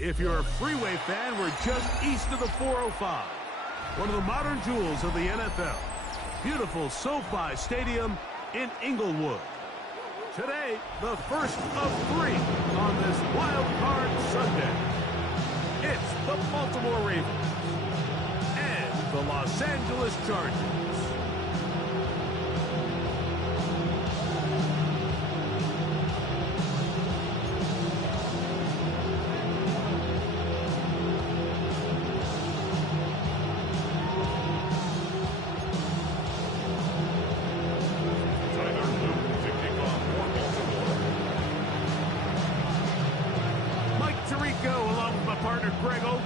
If you're a freeway fan, we're just east of the 405. One of the modern jewels of the NFL. Beautiful SoFi Stadium in Inglewood. Today, the first of 3 on this Wild Card Sunday. It's the Baltimore Ravens and the Los Angeles Chargers.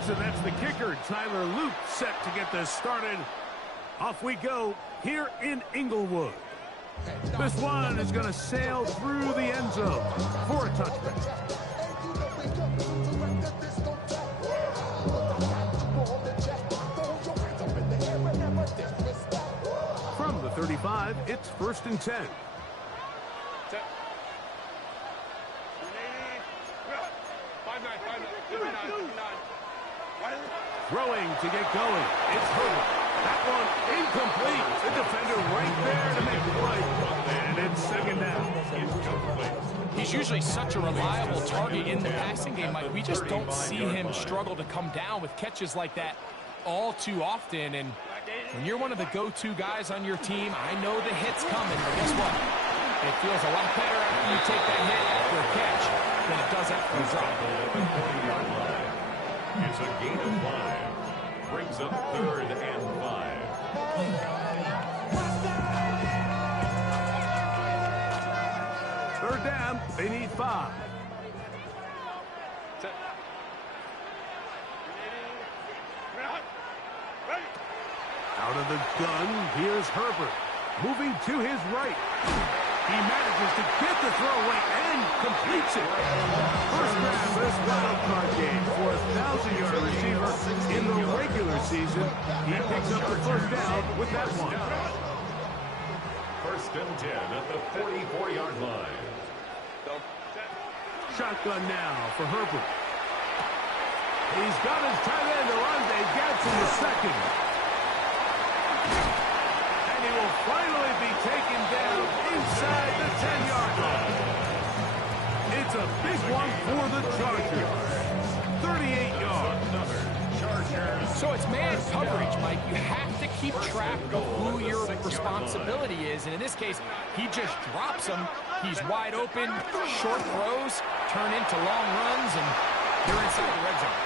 And that's the kicker, Tyler Luke, set to get this started. Off we go here in Inglewood. This one is going to sail through the end zone for a touchback. From the 35, it's 1st and 10. Throwing to get going. It's Herbert. That one incomplete. The defender right there to make the play. And it's 2nd down. Incomplete. He's usually such a reliable target in the passing game, Mike. We just don't see him struggle to come down with catches like that all too often. And when you're one of the go-to guys on your team, I know the hit's coming, but guess what? It feels a lot better after you take that hit after a catch than it does after a drop. It's a gain of 5. Brings up 3rd and 5. Third down, they need 5. Out of the gun, here's Herbert. Moving to his right. He manages to get the throw away and completes it. First grab this wild card game for a 1,000-yard receiver in the regular season. He picks up the first down with that one. 1st and 10 at the 44-yard line. Shotgun now for Herbert. He's got his tight end, Alonde Gadsden, the second. He will finally be taken down inside the 10-yard line. It's a big one for the Chargers. 38 yards. So it's man coverage, Mike. You have to keep track of who your responsibility is. And in this case, he just drops him. He's wide open. Short throws turn into long runs, and you're inside the red zone.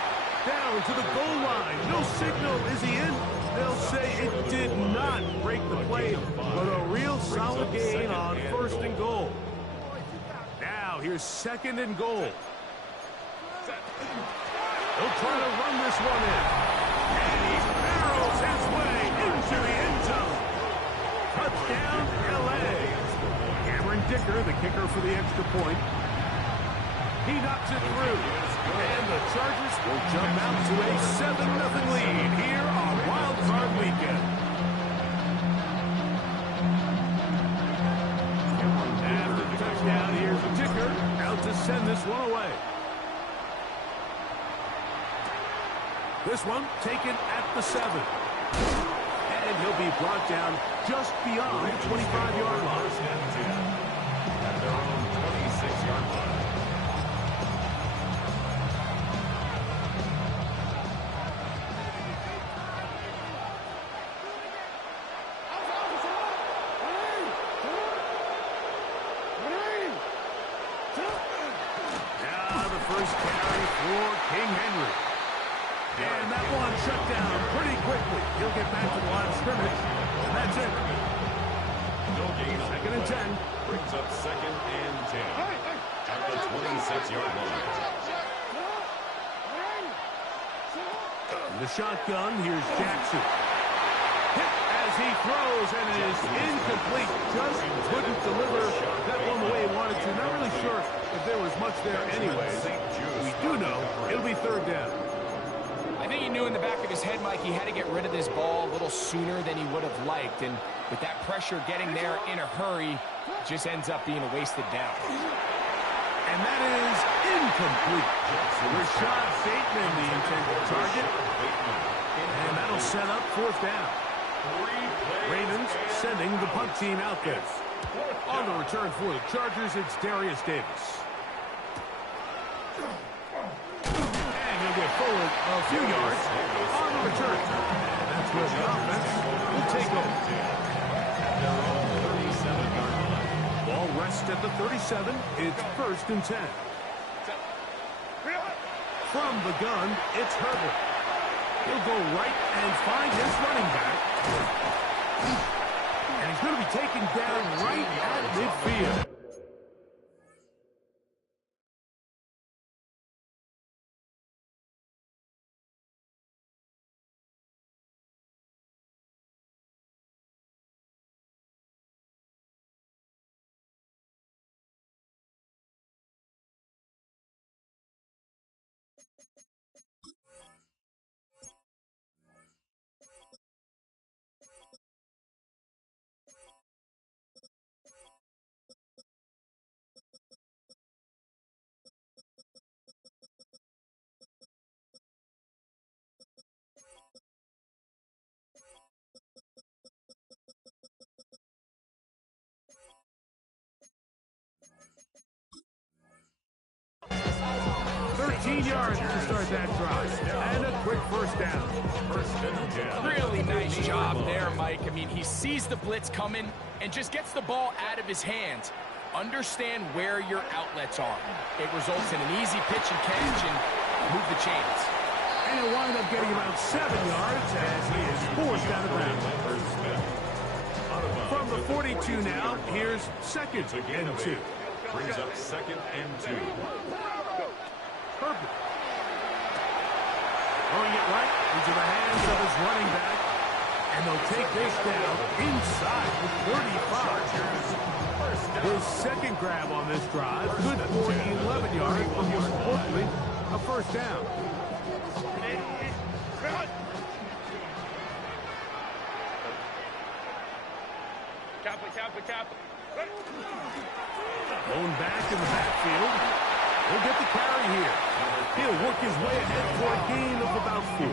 Down to the goal line. No signal. Is he in? They'll say it did not break the play, but a real solid gain on 1st and goal. Now here's 2nd and goal. He'll try to run this one in. And he barrels his way into the end zone. Touchdown, L.A. Cameron Dicker, the kicker for the extra point. He knocks it through. And the Chargers will jump out to a 7-0 lead here on Wild Card Weekend. After the touchdown, here's a Dicker out to send this one away. This one taken at the 7. And he'll be brought down just beyond the 25-yard line. At their own 26-yard line. And that one shut down pretty quickly. He'll get back to the line of scrimmage. And that's it. No gain. 2nd and 10. Brings up 2nd and 10. At the 26-yard line. In the shotgun, here's Jackson. Hit as he throws, and it is incomplete. Just couldn't deliver that one the way he wanted to. Not really sure if there was much there anyways. We do know it'll be 3rd down. I think he knew in the back of his head, Mike, he had to get rid of this ball a little sooner than he would have liked. And with that pressure getting there in a hurry, it just ends up being a wasted down. And that is incomplete. Rashad Bateman, the intended target. And that'll set up fourth down. Ravens sending the punt team out there. On the return for the Chargers, it's Darius Davis. And he'll get forward a few yards on the return. And that's where the offense will take over. Ball rests at the 37. It's 1st and 10. From the gun, it's Herbert. He'll go right and find his running back. And he's going to be taken down right at midfield. Yards to start that drive. And a quick first down. Really nice job there, Mike. I mean, he sees the blitz coming and just gets the ball out of his hands. Understand where your outlets are. It results in an easy pitch and catch and move the chains. And he'll wind up getting about 7 yards as he is forced out of bounds. From the 42 now, here's 2nd and 2. Brings up 2nd and 2. Herbert. Throwing it right into the hands of his running back. And they'll take this down inside the 35. His 2nd grab on this drive. Good for 11 yards, but more importantly, a first down. Blown back in the backfield. He'll get the carry here. He'll work his way ahead for a gain of about 4.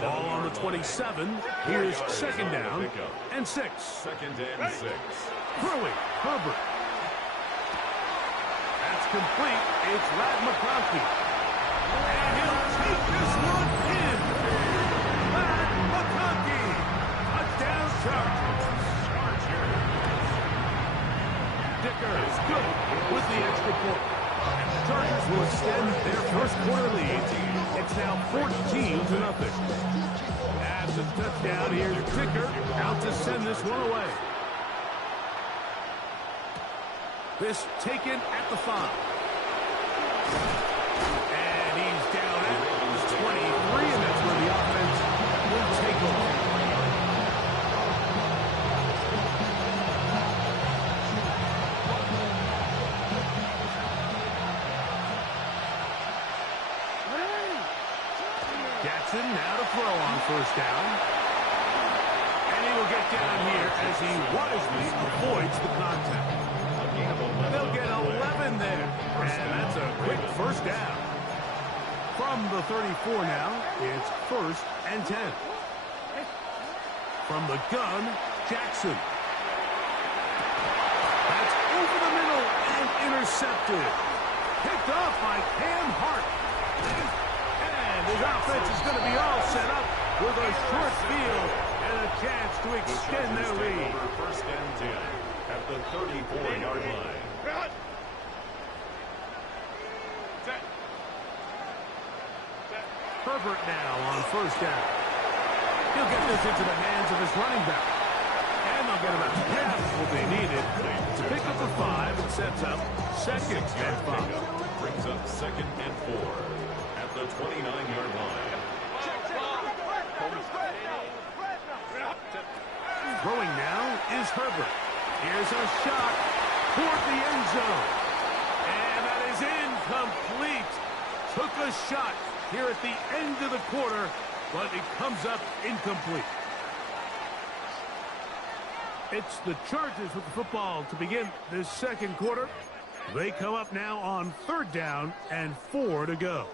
Ball on the 27. Here's 2nd down and 6. 2nd and 6. Throwing, Herbert. That's complete. It's Rad McConkey. And he'll take this one in. Rad McConkey. Touchdown Chargers. Dicker is good with the extra point. And the Chargers will extend their first quarter lead. It's now 14-0. After the touchdown, here's Dicker out to send this one away. This taken at the 5. And he's down at the 23, and that's where the offense will take over. Now to throw on first down. And he will get down here as he wisely avoids the contact. They'll get 11 there. And that's a quick first down. From the 34 now, it's 1st and 10. From the gun, Jackson. That's over the middle and intercepted. Picked off by Cam Hart. His offense is going to be all set up with a short field and a chance to extend their lead. 1st and 10 at the 34-yard line. Herbert now on first down. He'll get this into the hands of his running back. And they'll get about half what they needed to pick up the 5 and sets up 2nd and 5. Brings up 2nd and 4. The 29-yard line. Throwing now is Herbert. Here's a shot toward the end zone. And that is incomplete. Took a shot here at the end of the quarter, but it comes up incomplete. It's the Chargers with the football to begin this 2nd quarter. They come up now on 3rd down and 4 to go.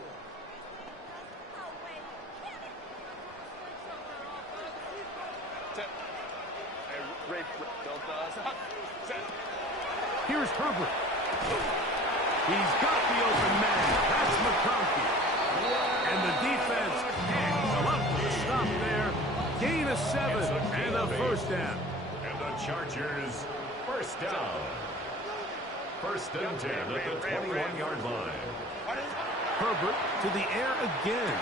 Here's Herbert. He's got the open man. That's McConkey. And the defense can't come up with a stop there. Gain of 7 and a 1st down. And the Chargers, 1st down. 1st and 10 at the 21-yard line. Herbert to the air again.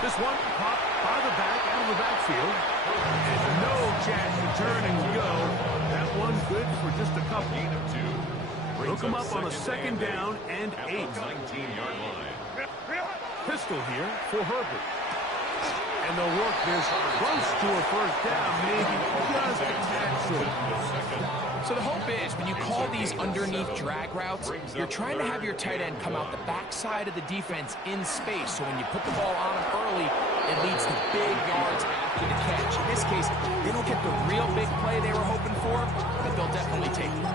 This one caught by the back out of the backfield. And no chance to turn and go. That one good for just a couple. Gain of 2. Hook him up on a 2nd down and 8. 19-yard line. Pistol here for Herbert. And they'll work this close to a 1st down, maybe just a tad short. So the hope is when you call these underneath drag routes, you're trying to have your tight end come out the backside of the defense in space. So when you put the ball on him early, it leads to big yards after the catch. In this case, they don't get the real big play they were hoping for, but they'll definitely take it.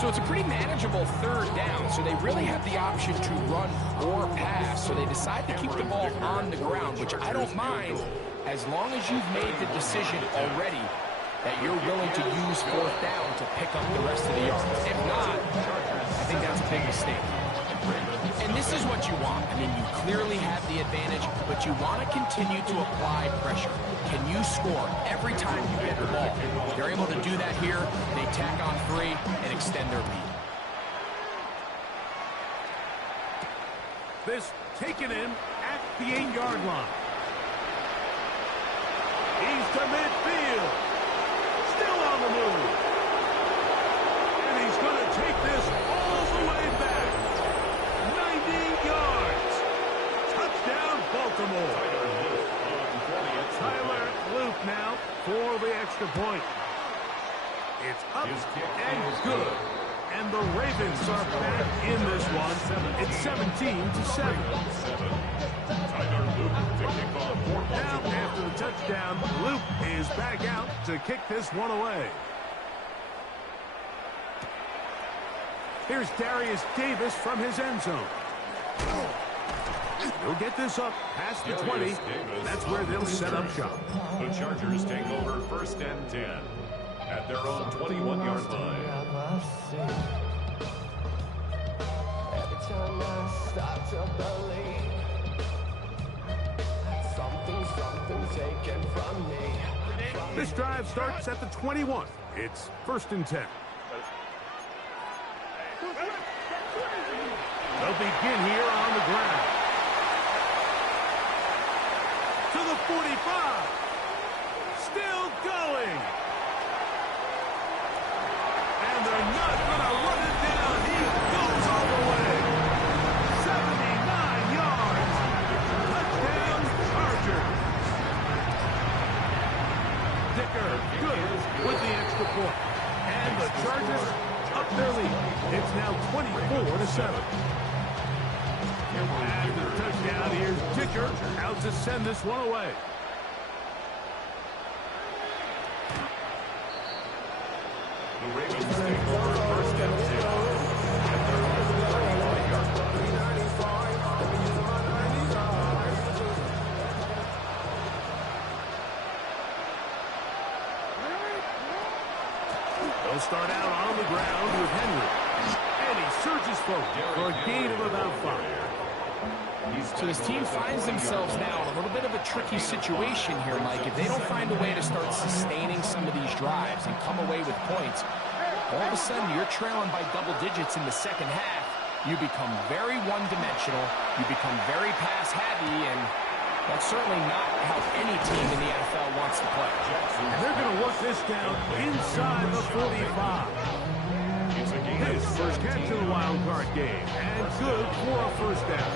So it's a pretty manageable 3rd down, so they really have the option to run or pass. So they decide to keep the ball on the ground, which I don't mind as long as you've made the decision already that you're willing to use 4th down to pick up the rest of the yards. If not, I think that's a big mistake. And this is what you want. I mean, you clearly have the advantage, but you want to continue to apply pressure. Can you score every time you get the ball? They're able to do that here. They tack on 3 and extend their lead. This taken in at the 8-yard line. He's to midfield. Still on the move. And he's going to take this all the way back. 90 yards. Touchdown, Baltimore. Tyler Luke now for the extra point. It's up and good. And the Ravens are back in this one. It's 17-7. Now, after the touchdown, Luke is back out to kick this one away. Here's Darius Davis from his end zone. He'll get this up past the 20. That's where they'll set up shop. The Chargers take over 1st and 10 at their own 21-yard line. Every time I start to believe something's taken from me. This drive starts at the 21. It's 1st and 10. They'll begin here on the ground. To the 45. Still going. And they're not going to run it down. He goes all the way. 79 yards. Touchdown, Chargers. Dicker, good with the extra point. And the Chargers up their lead. It's now 24-7. After the touchdown, here's Dicker out to send this one away. The Ravens take over 1st and 10 at their own 35-yard line. They'll start out on the ground with Henry. And he surges forward for a gain of about 5. So this team finds themselves now in a little bit of a tricky situation here, Mike. If they don't find a way to start sustaining some of these drives and come away with points, all of a sudden you're trailing by double digits in the 2nd half. You become very one-dimensional. You become very pass-heavy, and that's certainly not how any team in the NFL wants to play. And they're going to work this down inside the 45. His first catch of the wild card game, and good for a 1st down.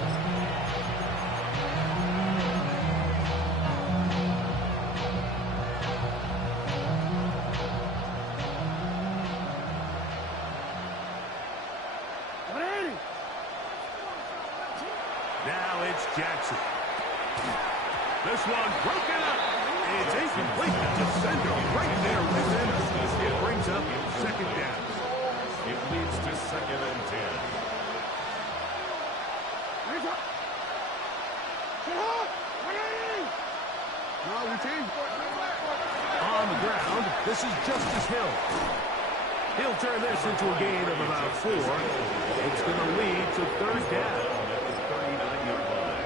Now it's Jackson. This one broken up. It's incomplete. The defender right there with him. It brings up 2nd down. It leads to 2nd and 10. On the ground, this is Justice Hill. He'll turn this into a gain of about 4. It's going to lead to 3rd down. At the 39-yard line.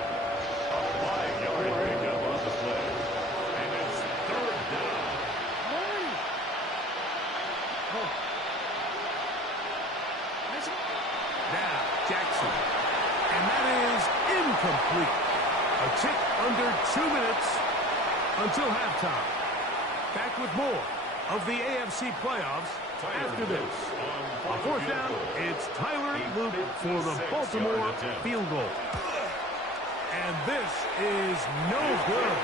A 5-yard pickup on the play. And it's 3rd down. Now, Jackson. And that is incomplete. A tick under 2 minutes until halftime. Back with more of the AFC playoffs after this. On 4th down, it's Tyler Luke for the Baltimore field goal. And this is no good.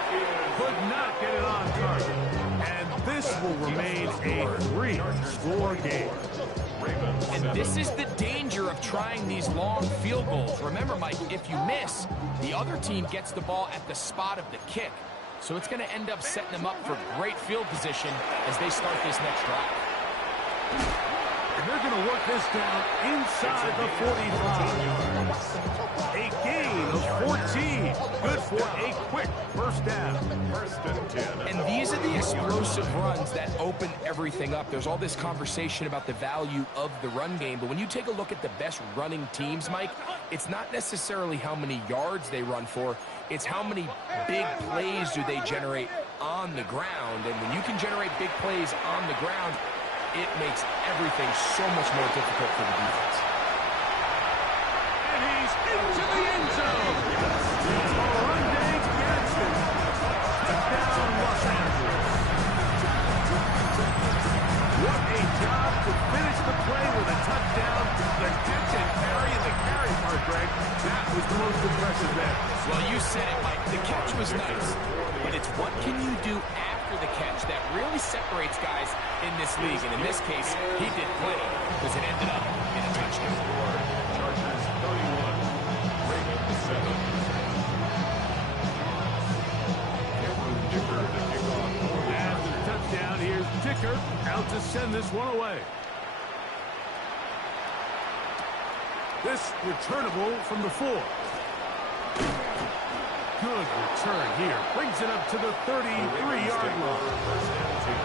Could not get it on target. And this will remain a 3-score game. And this is the danger of trying these long field goals. Remember, Mike, if you miss, the other team gets the ball at the spot of the kick. So it's going to end up setting them up for great field position as they start this next drive. And they're going to work this down inside the 45. A gain of 14. Good for a quick first down. 1st and 10. And these are the explosive runs that open everything up. There's all this conversation about the value of the run game, but when you take a look at the best running teams, Mike, it's not necessarily how many yards they run for, it's how many big plays do they generate on the ground. And when you can generate big plays on the ground, it makes everything so much more difficult for the defense. And he's into the end zone. Oronde Gadsden. Touchdown, Los Angeles. What a job to finish the play with a touchdown. The catch and carry and the carry part, Greg. That was the most impressive there. Well, you said it, Mike. The catch was nice, but it's what can you do after the catch that really separates guys in this league. And in this case, he did plenty because it ended up in a touchdown. Chargers 31. Ravens 7. Dicker to kick off. After the touchdown, here's Dicker out to send this one away. This returnable from the 4. Good return here. Brings it up to the 33-yard line. 1st and 10.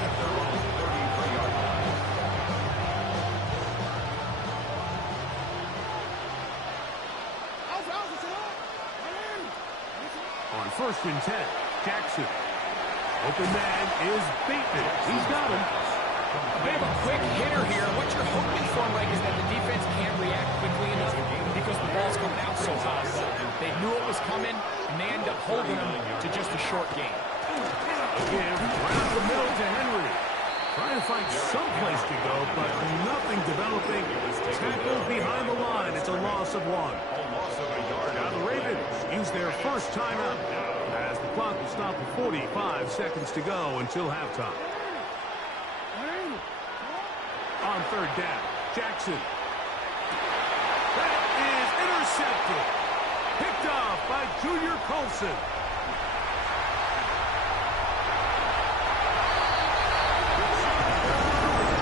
At their own 33-yard line. On 1st and 10, Jackson. Open man is Bateman. He's got him. A bit of a quick hitter here. What you're hoping for, Mike, is that the defense can't react quickly enough because the ball's coming out so high. They knew it was coming, and they end up holding them to just a short gain. Give around the middle to Henry. Trying to find some place to go, but nothing developing. Tackled behind the line. It's a loss of 1. A loss of a yard. Now the Ravens use their first timeout as the clock will stop with 45 seconds to go until halftime. On 3rd down, Jackson. That is intercepted. Picked off by Junior Colson.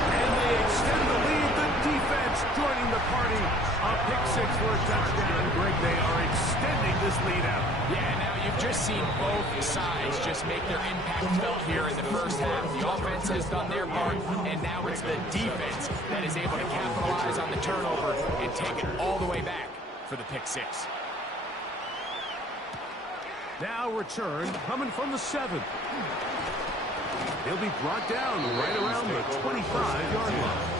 And they extend the lead. The defense joining the party. A pick 6 for a touchdown. Greg, they are extending this lead out. Yeah, now you've just seen both sides just make their impact felt here in the first half. The offense has done their part, and now it's the defense that is able to capitalize on the turnover and take it all the way back for the pick 6. Now return coming from the 7. He'll be brought down right around the 25-yard line.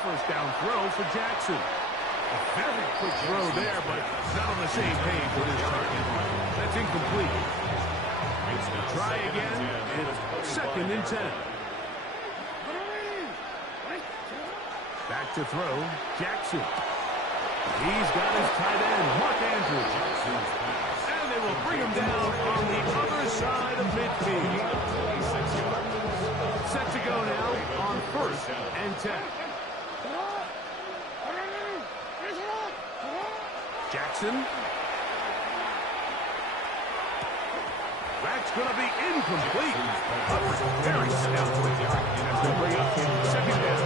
First down throw for Jackson. A very quick throw there, but not on the same page with his target. That's incomplete. Try again. It's 2nd and 10. Back to throw. Jackson. He's got his tight end, Mark Andrews. And they will bring him down on the other side of midfield. Set to go now on 1st and 10. Jackson. It's going to be incomplete. That was very sound. That's going to bring up second down.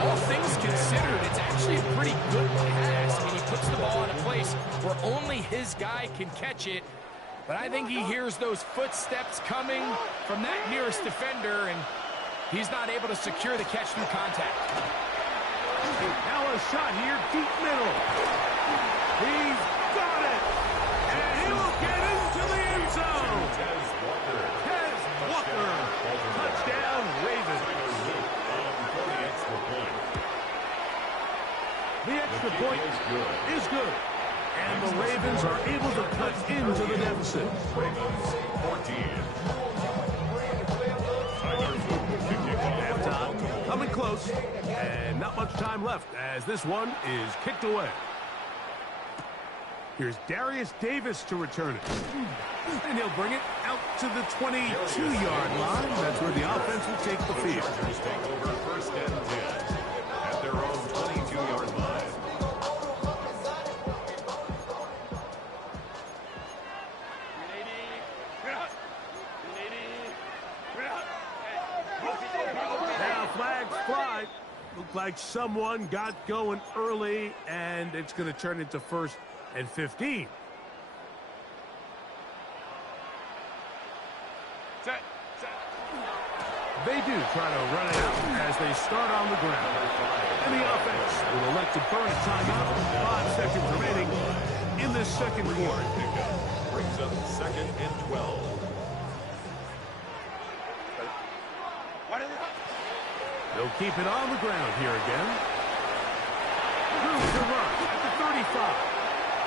All things considered, it's actually a pretty good pass. I mean, he puts the ball in a place where only his guy can catch it. But I think he hears those footsteps coming from that nearest defender, and he's not able to secure the catch through contact. Now a shot here, deep middle. He's got it. And he'll get into the end zone. Tez Walker. Touchdown, Ravens. The extra point is good. And the Ravens are able to cut into the deficit. Ravens 14. Halftime coming close. And not much time left as this one is kicked away. Here's Darius Davis to return it. And he'll bring it out to the 22-yard line. That's where the offense will take the field. Chargers take over first and 10 at their own 22-yard line. Now flags fly. Looked like someone got going early, and it's going to turn into first and 15. They do try to run it out as they start on the ground. And the offense will elect to burn a timeout. 5 seconds remaining in this second quarter. Brings up second and 12. They'll keep it on the ground here again. Room to run at the 35.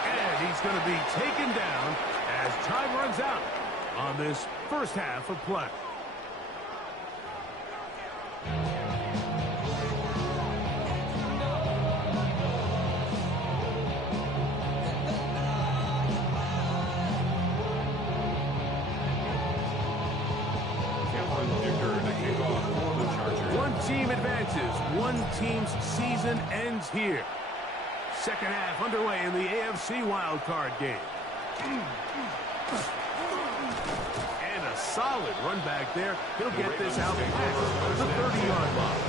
And he's going to be taken down as time runs out on this first half of play. One team advances. One team's season ends here. Second half underway in the AFC Wildcard game. And a solid run back there. He'll get this out past the 30-yard line.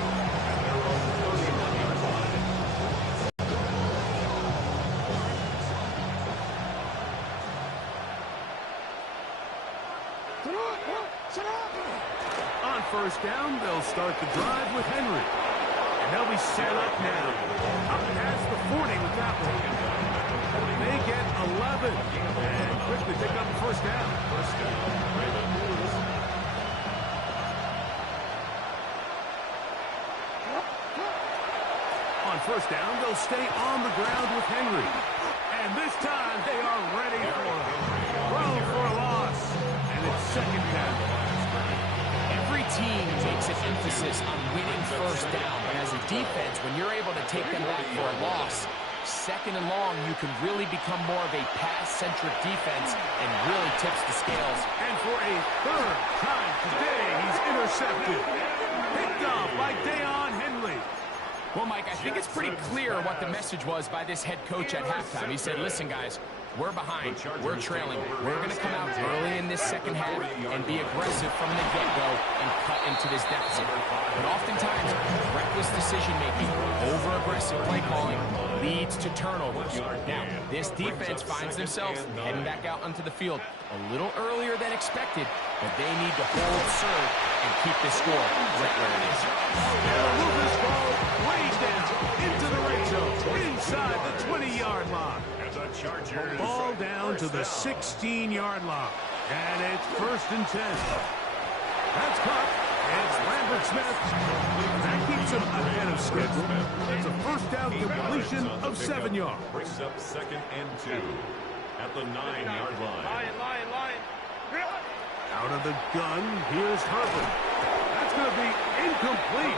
On first down, they'll start the drive with Henry. And they'll be set up now. Up past the 40 with that one. They get 11. And quickly pick up the first down. On first down, they'll stay on the ground with Henry. And this time, they are ready for him. Throw for a loss. And it's second down. Every team makes an emphasis on winning first down, but as a defense, when you're able to take them back for a loss, second and long, you can really become more of a pass-centric defense and really tips the scales. And for a third time today, he's intercepted. Picked off by Deion Henley. Well, Mike, I think it's pretty clear what the message was by this head coach at halftime. He said, listen, guys, we're behind. We're trailing. We're going to come out early in this second half and be aggressive from the get-go and cut into this deficit. But oftentimes, reckless decision-making, over-aggressive play calling leads to turnovers. Now, this defense finds themselves heading back out onto the field a little earlier than expected, but they need to hold serve and keep this score right where it is. They'll move this ball way down into the red zone, inside the 20-yard line. Ball down to the 16-yard line. And it's first and 10. That's caught. It's Lambert Smith. That keeps him ahead of schedule. It's a first down completion of 7 yards. Brings up second and 2 at the 9-yard line. Out of the gun, here's Herbert. That's going to be incomplete.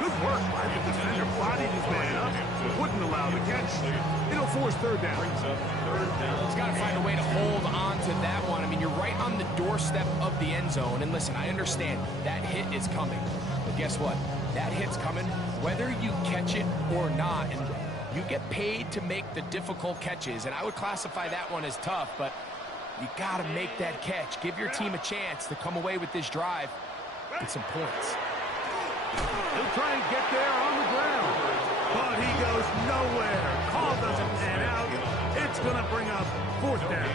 Good work by the defender. Bodied his man up. Wouldn't allow the catch. It'll force third down. He's got to find a way to hold on to that one. I mean, you're right on the doorstep of the end zone. And listen, I understand that hit is coming. But guess what? That hit's coming whether you catch it or not. And you get paid to make the difficult catches. And I would classify that one as tough, but You got to make that catch. Give your team a chance to come away with this drive with some points. He'll try and get there on the ground, but he goes nowhere. Call doesn't pan out. It's going to bring up fourth down.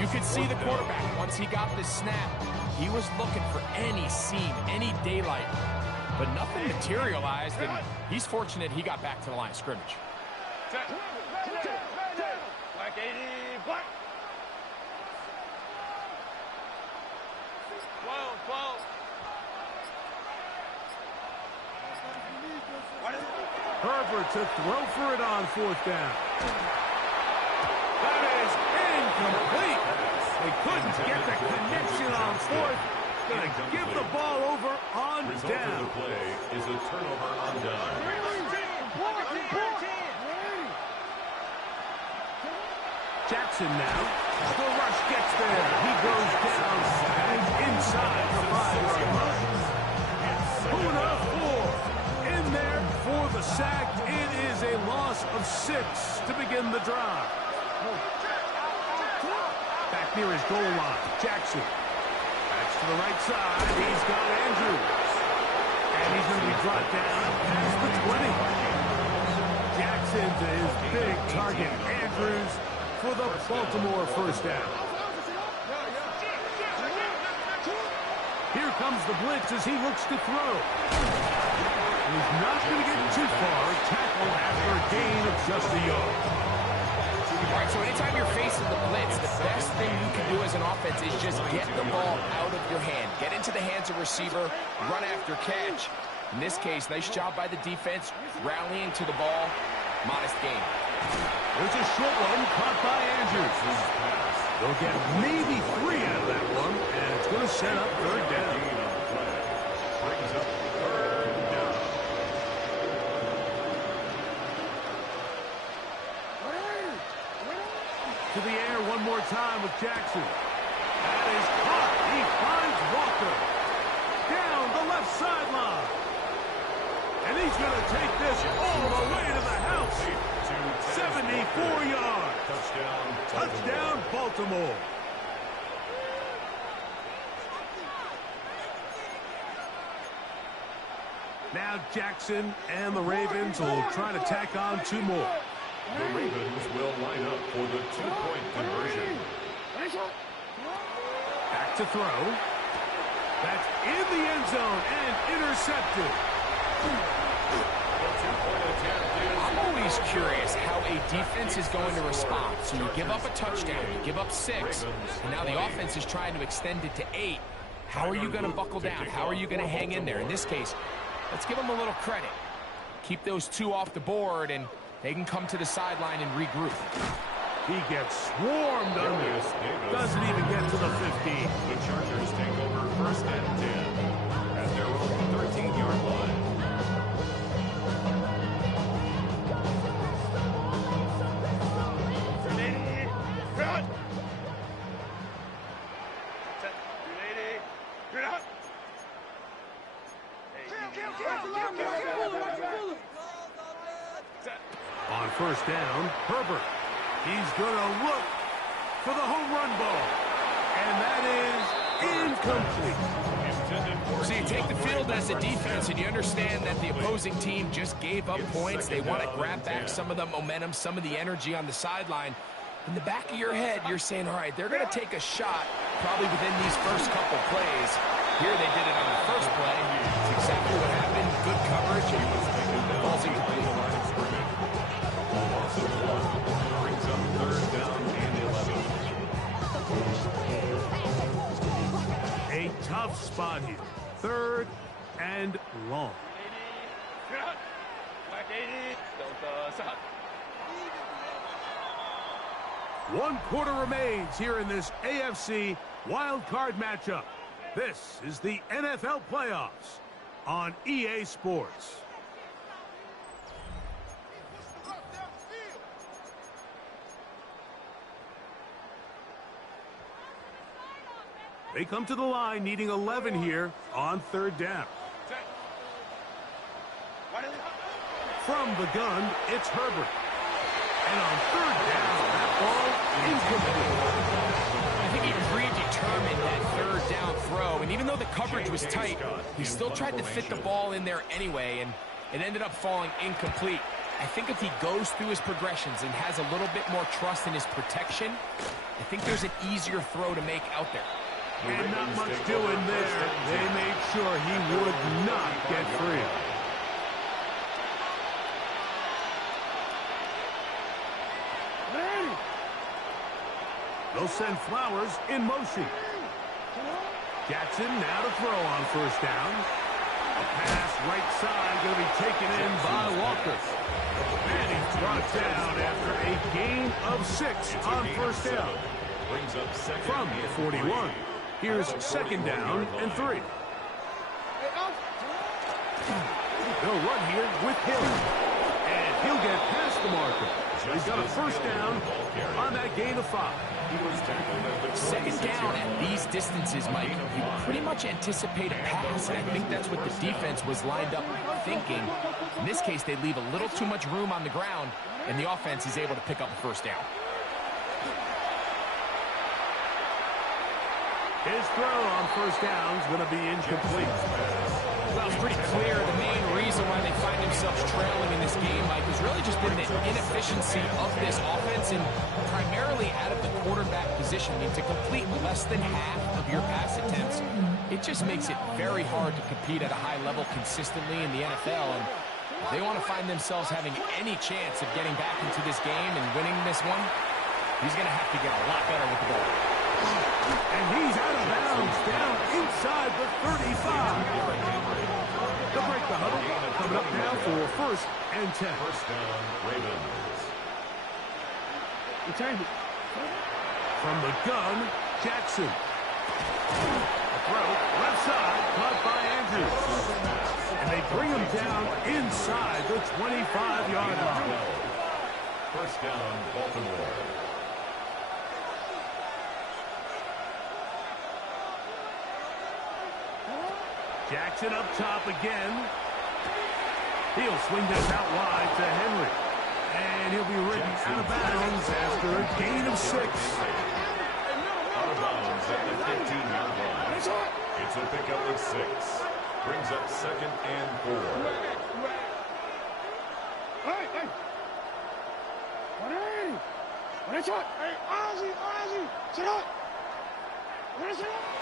You could see the quarterback, once he got this snap, he was looking for any seam, any daylight, but nothing materialized, and he's fortunate he got back to the line of scrimmage. Black 80, black. 12. Herbert to throw for it on fourth down. That is incomplete. They couldn't get the connection on fourth. Going to give the ball over on Result down. of the play is a turnover on down. Jackson now. The rush gets there. He goes down and inside the 5-yard line. Puna 4 in there for the sack. It is a loss of 6 to begin the drive. Back near his goal line, Jackson. Backs to the right side. He's got Andrews. And he's going to be brought down past the 20. Jackson to his big target, Andrews, for the Baltimore first down. Here comes the blitz as he looks to throw. He's not going to get too far. Tackle after a gain of just a yard. All right, so anytime you're facing the blitz, the best thing you can do as an offense is just get the ball out of your hand. Get into the hands of receiver, run after catch. In this case, nice job by the defense, rallying to the ball. Modest gain. There's a short one caught by Andrews. They'll get maybe 3 out of that one, and it's going to set up third down. Brings up third down. To the air one more time with Jackson. That is caught. He finds Walker. Down the left sideline. And he's going to take this all the way to the house. 74 yards. Touchdown, Baltimore. Now Jackson and the Ravens will try to tack on 2 more. The Ravens will line up for the 2-point conversion. Back to throw. That's in the end zone and intercepted. I'm always curious how a defense is going to respond. So you give up a touchdown, you give up 6, and now the offense is trying to extend it to 8. How are you going to buckle down? How are you going to hang in there? In this case, let's give them a little credit. Keep those 2 off the board, and they can come to the sideline and regroup. He gets swarmed under. Doesn't even get to the 15. The Chargers take over first and 10 at their own 13-yard line. On first down, Herbert. He's going to look for the home run ball. And that is incomplete. So you take the field as a defense, and you understand that the opposing team just gave up points. They want to grab back some of the momentum, some of the energy on the sideline. In the back of your head, you're saying, all right, they're going to take a shot probably within these first couple plays. Here they did it on the first play. It's exactly what happened. Good coverage, and balls incomplete. Brings up third down and 11. A tough spot here. Third and long. One quarter remains here in this AFC Wildcard matchup. This is the NFL playoffs on EA Sports. They come to the line needing 11 here on third down. From the gun, it's Herbert. And on third down, that ball incomplete. I think he predetermined that third down throw, and even though the coverage was tight, he still tried to fit the ball in there anyway, and it ended up falling incomplete. I think if he goes through his progressions and has a little bit more trust in his protection, I think there's an easier throw to make out there. And not much doing there. They made sure he would not get free. They'll send Flowers in motion. Jackson now to throw on first down. A pass right side going to be taken in by Walker. And he's brought down after a gain of 6 on first down. From the 41. Here's second down and 3. They'll run here with Hill. And he'll get past the marker. He's got a first down on that gain of 5. Second down at these distances, Mike, you pretty much anticipate a pass, and I think that's what the defense was lined up thinking. In this case, they leave a little too much room on the ground, and the offense is able to pick up a first down. His throw on first down is going to be incomplete. Well, it's pretty clear the main reason why they find themselves trailing in this game, Mike, has really just been the inefficiency of this offense and primarily out of the quarterback position. I mean, to complete less than half of your pass attempts, it just makes it very hard to compete at a high level consistently in the NFL. And if they want to find themselves having any chance of getting back into this game and winning this one, he's going to have to get a lot better with the ball. And he's out of bounds down inside the 35. They'll break the huddle. Coming up now for first and 10. First down, Ravens. From the gun, Jackson. A throw, left side, caught by Andrews. And they bring him down inside the 25-yard line. First down, Baltimore. Jackson up top again. He'll swing this out wide to Henry. And he'll be ridden out of bounds after a gain of 6. Out of bounds at the 15-yard line. It's a pickup of 6. Brings up second and 4.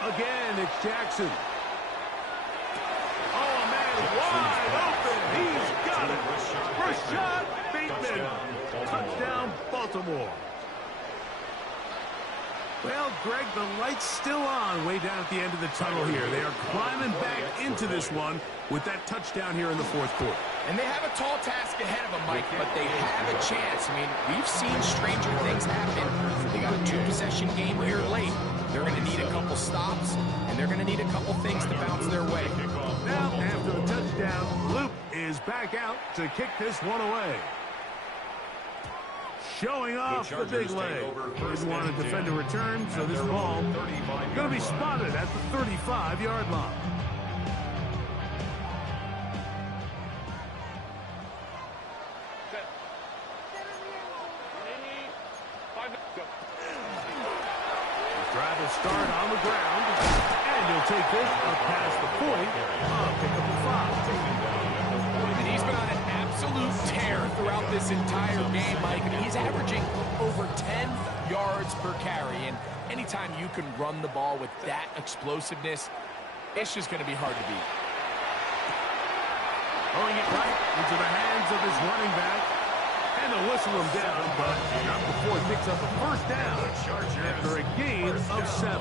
Again, it's Jackson. Oh, man, wide open. He's got it. Rashad Bateman. Touchdown, Baltimore. Well, Greg, the light's still on way down at the end of the tunnel here. They are climbing back into this one with that touchdown here in the fourth quarter. And they have a tall task ahead of them, Mike, but they have a chance. I mean, we've seen stranger things happen. They got a 2-possession game here late. They're going to need a couple stops, and they're going to need a couple things to bounce their way. Now, after the touchdown, Luke is back out to kick this one away. Showing off the big leg. Didn't want to defend a return, so this ball going to be spotted at the 35-yard line. Drive will start on the ground, and he'll take this up past the 40. Pick up the 5. And he's been on an absolute tear throughout this entire game, Mike. I mean, he's averaging over 10 yards per carry, and anytime you can run the ball with that explosiveness, it's just going to be hard to beat. Throwing it right into the hands of his running back. And they'll whistle him down, but not before he picks up a first down after a gain of 7.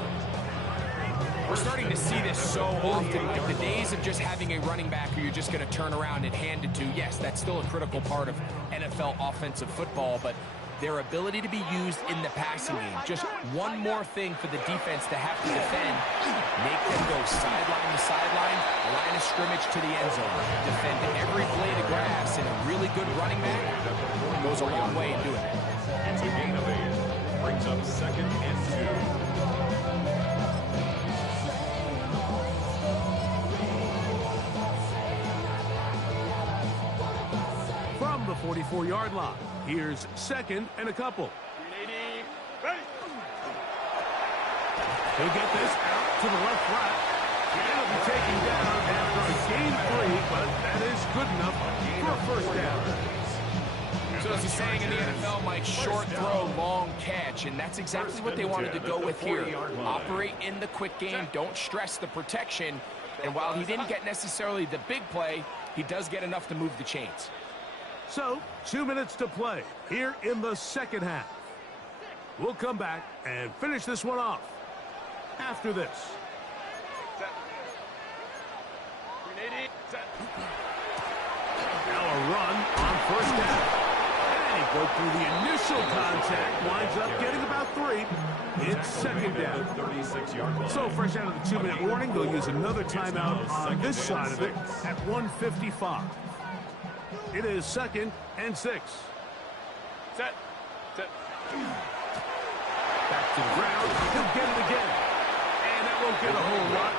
We're starting to see this so often. Like the days of just having a running back who you're just going to turn around and hand it to, yes, that's still a critical part of NFL offensive football, but their ability to be used in the passing game, just one more thing for the defense to have to defend, make them go sideline to sideline, line of scrimmage to the end zone, defend every blade of grass, and a really good running back goes a long way in doing it. It's a gain of 8. Brings up second and 2. From the the 44-yard line. Here's second and a couple. He'll get this out to the left flat. He'll be taken down after a gain 3, but that is good enough for a first down. So as the saying in the NFL, Mike, short throw, long catch, and that's exactly what they wanted to go with here. Operate in the quick game, don't stress the protection, and while he didn't get necessarily the big play, he does get enough to move the chains. So, 2 minutes to play here in the second half. We'll come back and finish this one off after this. Now a run on first down. And he broke through the initial contact, winds up getting about 3. It's second down. So fresh out of the 2-minute warning, they'll use another timeout on this side of it at 1:55. It is second and 6. Set. Back to the ground. He'll get it again. And that won't get a whole lot.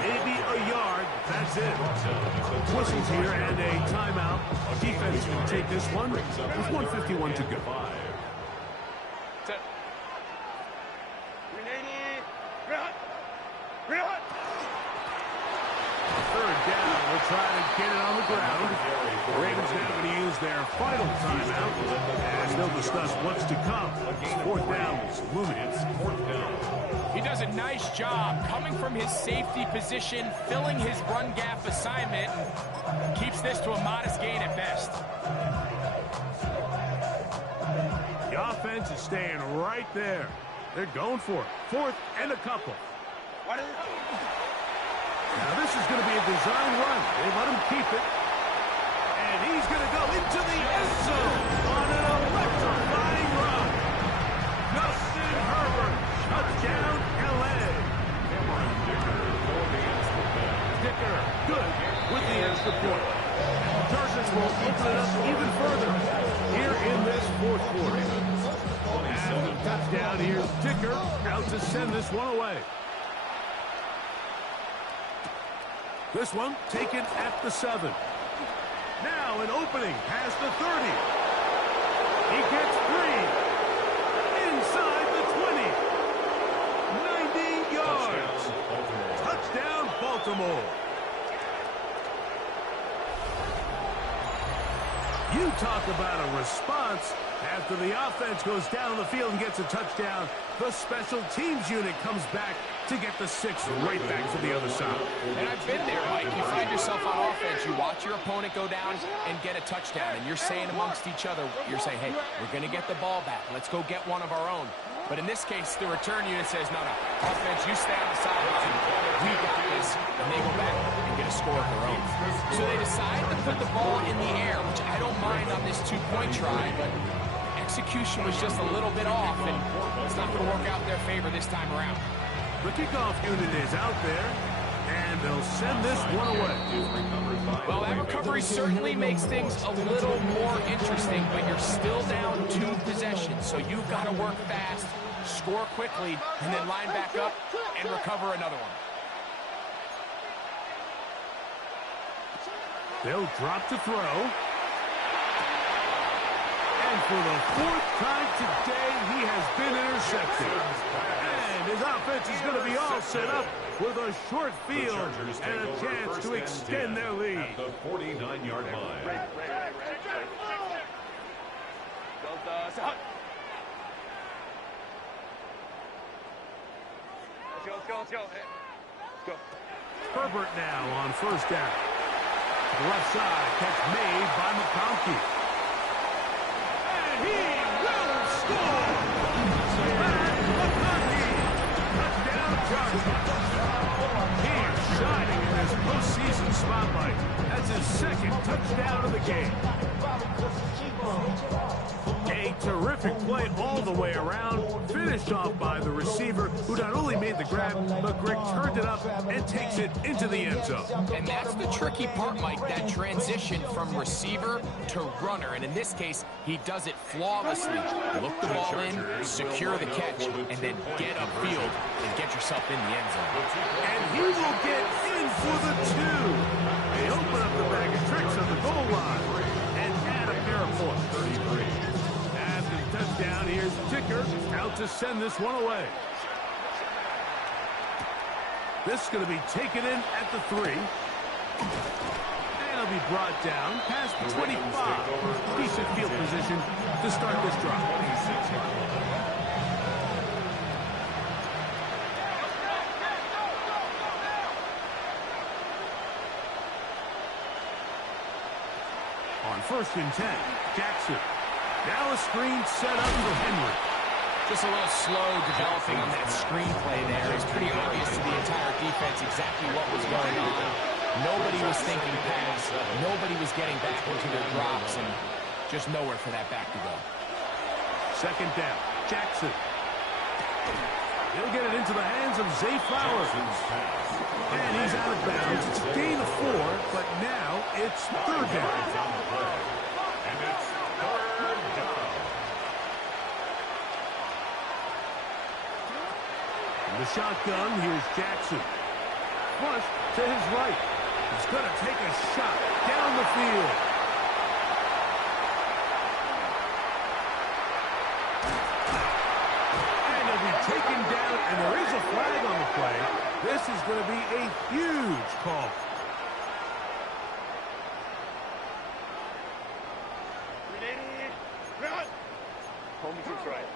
Maybe a yard. That's it. Whistles here and a timeout. Defense will take this one with 1:51 to go. Third down. We'll try to get it on the ground. The Ravens now going to use their final timeout, and they'll discuss what's to come. Fourth down is looming. He does a nice job coming from his safety position, filling his run gap assignment, and keeps this to a modest gain at best. The offense is staying right there. They're going for it. Fourth and a couple. Now this is going to be a design run. They let him keep it. And he's going to go into the end zone on an electrifying run. Justin Herbert, touchdown LA. Dicker, good with the extra point. Chargers will open it up even further here in this fourth quarter. And the touchdown here, Dicker out to send this one away. This one taken at the 7. Now an opening past the 30. He gets 3. Inside the 20. 90 yards. Touchdown, Baltimore. You talk about a response. After the offense goes down the field and gets a touchdown, the special teams unit comes back to get the 6 right back to the other side. And I've been there, Mike. You find yourself on offense, you watch your opponent go down and get a touchdown, and you're saying amongst each other, you're saying, hey, we're going to get the ball back. Let's go get one of our own. But in this case, the return unit says, no, offense, you stay on the sideline. We got this. And they go back and get a score of their own. So they decide to put the ball in the air, which I don't mind on this 2-point try, but execution was just a little bit off, and it's not going to work out in their favor this time around. The kickoff unit is out there, and they'll send this one away. Well, that recovery certainly makes things a little more interesting, but you're still down 2 possessions, so you've got to work fast, score quickly, and then line back up and recover another one. They'll drop to throw. And for the 4th time today, he has been intercepted. And his offense is going to be all set up with a short field and a chance to extend their lead. At the 49-yard line. Herbert now on first down. The left side, catch made by McConkey. And he will score! McConkey! Touchdown Chargers. He's shining in this postseason spotlight. That's his 2nd touchdown of the game. A terrific play all the way around, finished off by the receiver, who not only made the grab, but Greg turned it up and takes it into the end zone. And that's the tricky part, Mike, that transition from receiver to runner. And in this case, he does it flawlessly. Look the ball in, secure the catch, and then get upfield and get yourself in the end zone. And he will get in for the 2. They open up the bag of tricks on the goal line and add a pair of points. send this one away. This is going to be taken in at the 3. And it'll be brought down past the 25. Decent field position to start this drive. On 1st and 10, Jackson. Now a screen set up for Henry. Just a little slow developing on that screenplay there. It's pretty obvious to the entire defense exactly what was going on. Nobody was thinking pass. Nobody was getting back into their drops, and just nowhere for that back to go. 2nd down, Jackson. He'll get it into the hands of Zay Flowers. And he's out of bounds. It's a gain of 4, but now it's 3rd down. And it's 3rd down. In the shotgun, here's Jackson. Flush to his right. He's going to take a shot down the field. And he'll be taken down, and there is a flag on the play. This is going to be a huge call. Homie keeps right.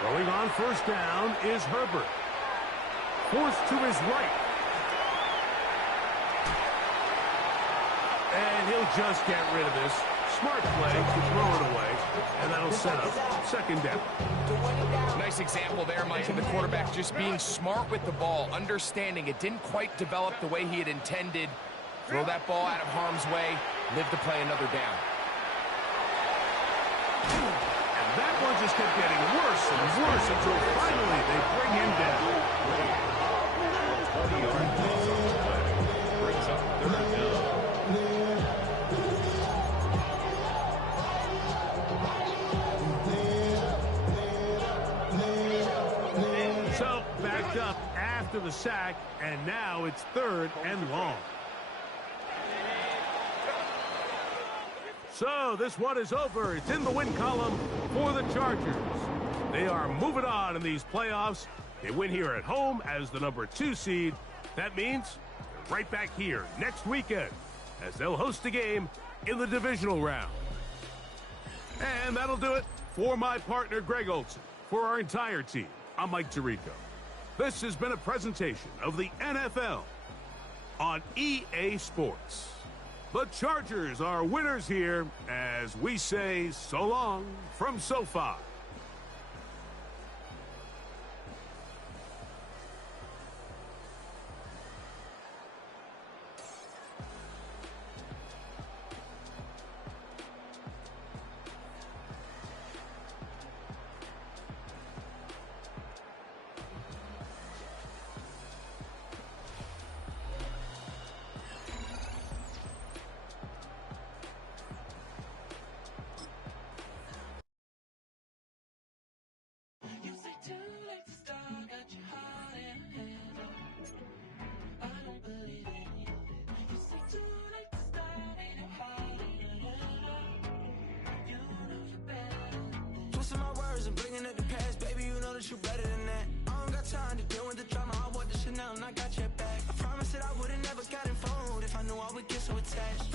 Throwing on 1st down is Herbert. Forced to his right. And he'll just get rid of this. Smart play to throw it away. And that'll set up 2nd down. Nice example there, Mike, of the quarterback just being smart with the ball, understanding it didn't quite develop the way he had intended. Throw that ball out of harm's way, live to play another down. And that one just kept getting worse and worse until finally they bring him down. 20-yard loss on the play. Brings up 3rd down. So backed up after the sack, and now it's 3rd and long. So this one is over. It's in the win column for the Chargers. They are moving on in these playoffs. They win here at home as the number 2 seed. That means they're right back here next weekend as they'll host a game in the divisional round. And that'll do it for my partner, Greg Olson. For our entire team, I'm Mike Tirico. This has been a presentation of the NFL on EA Sports. The Chargers are winners here as we say so long from SoFi. And bringing up the past, baby, you know that you better than that. I don't got time to deal with the drama. I want the Chanel and I got your back. I promise that I would've never got involved if I knew I would get so attached.